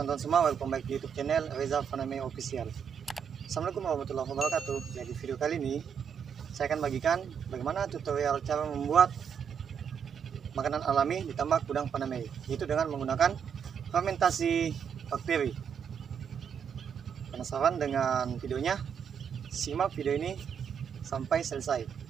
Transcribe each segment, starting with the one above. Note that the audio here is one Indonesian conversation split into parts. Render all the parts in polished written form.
teman-teman semua, welcome back di YouTube channel Reza Vaname Official. Assalamualaikum warahmatullahi wabarakatuh. Jadi video kali ini saya akan bagikan bagaimana tutorial cara membuat makanan alami ditambak udang vaname, yaitu dengan menggunakan fermentasi bakteri. Penasaran dengan videonya? Simak video ini sampai selesai.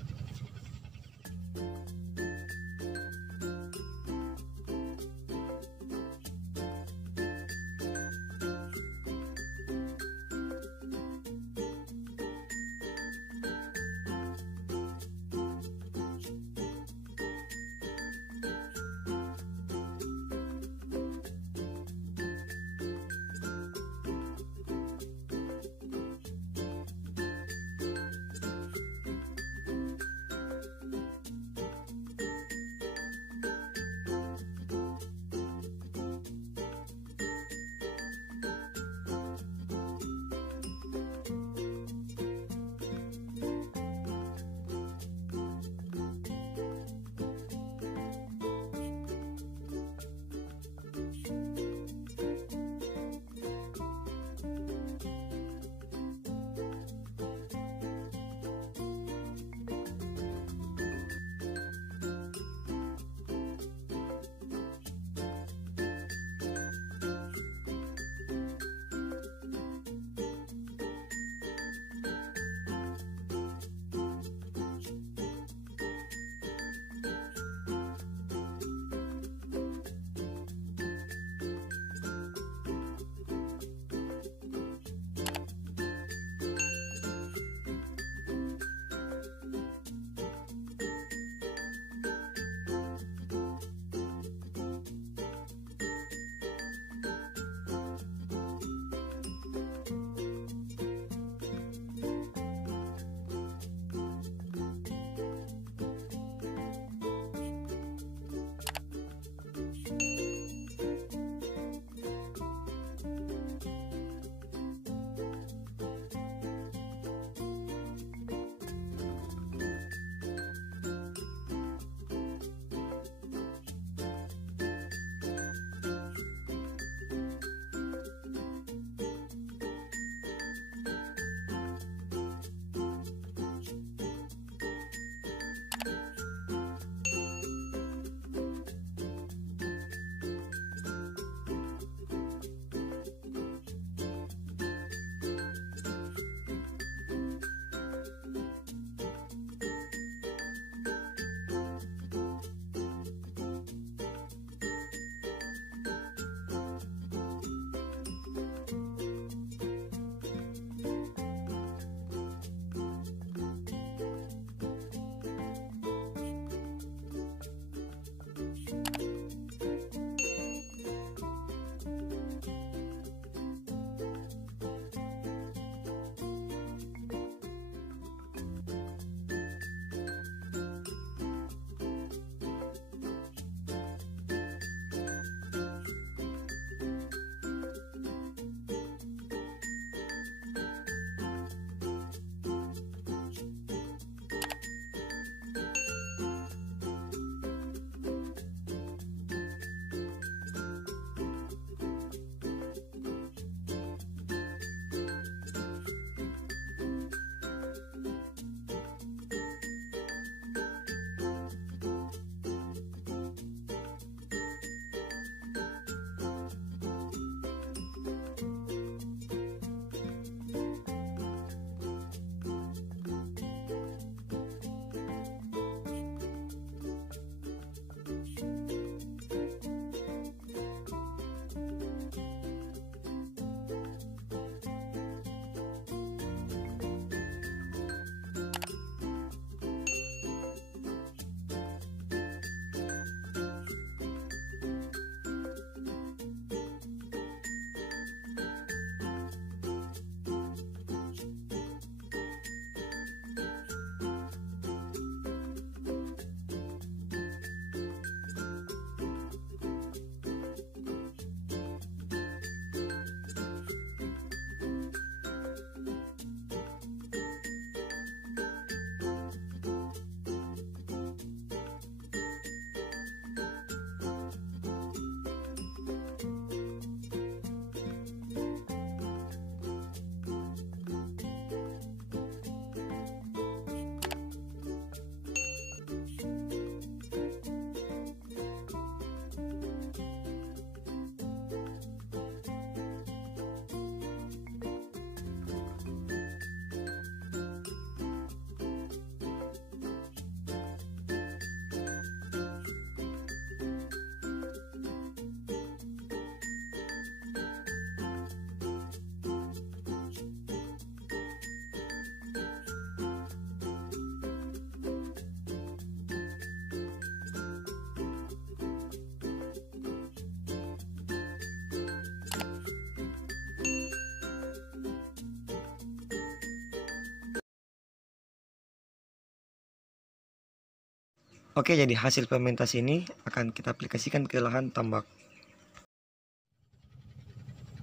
Oke, jadi hasil fermentasi ini akan kita aplikasikan ke lahan tambak.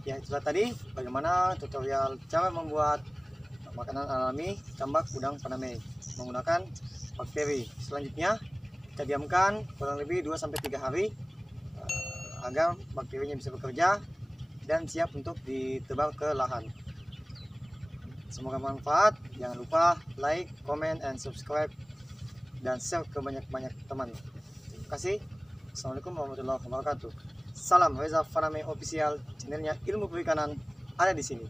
Ya, itulah tadi bagaimana tutorial cara membuat makanan alami tambak udang vaname menggunakan bakteri. Selanjutnya kita diamkan kurang lebih 2-3 hari agar bakterinya bisa bekerja dan siap untuk ditebar ke lahan. Semoga bermanfaat. Jangan lupa like, comment, and subscribe dan share ke banyak-banyak teman. Terima kasih. Assalamualaikum warahmatullahi wabarakatuh. Salam Reza Vaname Official, channelnya ilmu perikanan ada di sini.